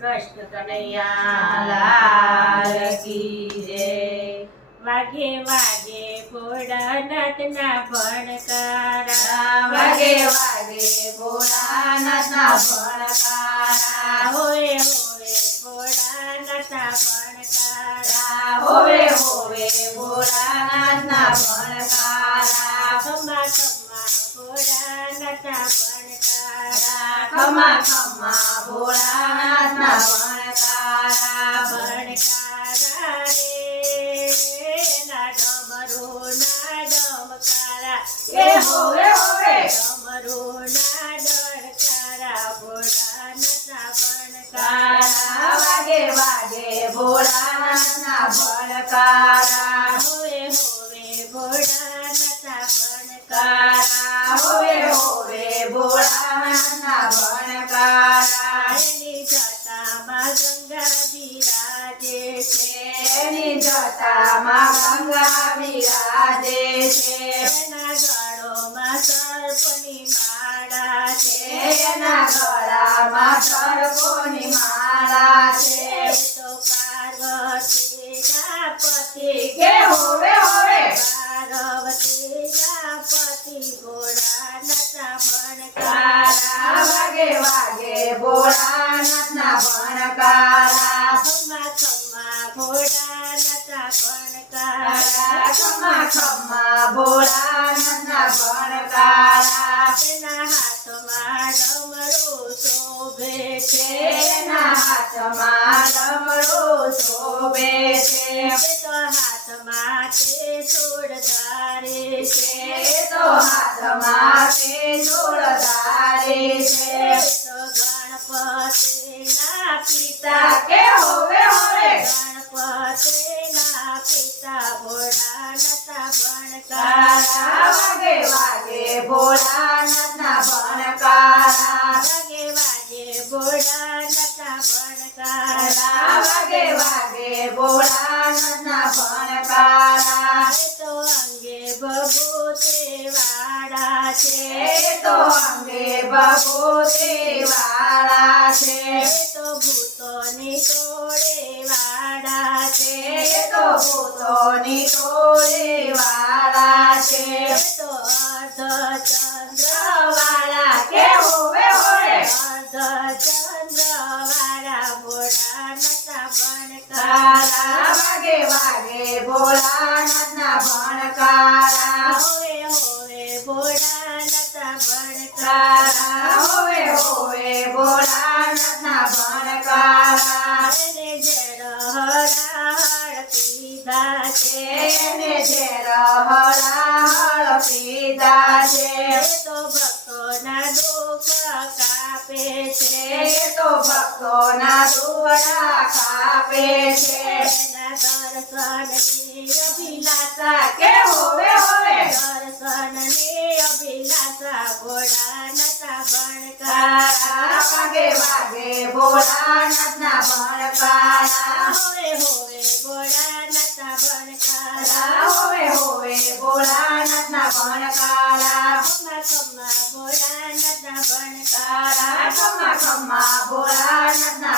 કૃષ્ણ કનૈયા લાલ કી જય વાગે વાગે ભોળાનાથના ભણકારા. વાગે વાગે ભોળા ભોળાનાથના ભણકારા. હોવે હોવે ભોળાનાથના ભણકારા. હોવે હોવે ભોળા ભોળાનાથના ભણકારા. ખમા ખમા ભોળા ભોળાનાથના ભણકારા. ખમા ખમા ગળામાં સર્પોની માળા છે. તો પાર્વતીના પતિ કે હોવે હોવે પાર્વતી પતિ ભોળાનાથના હાથમાં ડમરો શોભે છે તે હાથમાં તે સોળ ધારે છે તો હાથમાં તે જોડધારે વાગે ભોળાનાથના ભણકારા તો અંગે ભભૂતે વાળા છે તો અંગે ભગોતે વાળા છે તો ભૂતોની તોડે વાળા છે તો ભૂતોની ટોળે વાળા છે તો અર્ધ ચંદ્ર ભણકારા વાગે વાગે ભોળાનાથના ભણકારા. એ તો ભક્તોના દુઃખ કાપે છે. તો તો ભક્તોના દુવડા કાપે છે. દર્શનની અભિલાષા કે હોવે હોવે. દર્શનની અભિલાષા ભોળા નતા ભણકારા. વાગે ભોળા નતા ભણકારા. ભોળાનાથના ભણકારા ખમ્મા ખમ્મા ભોળાનાથના કારા ભણકારા ખમ્મા ખમ્મા ભોળાનાથના ભણકારા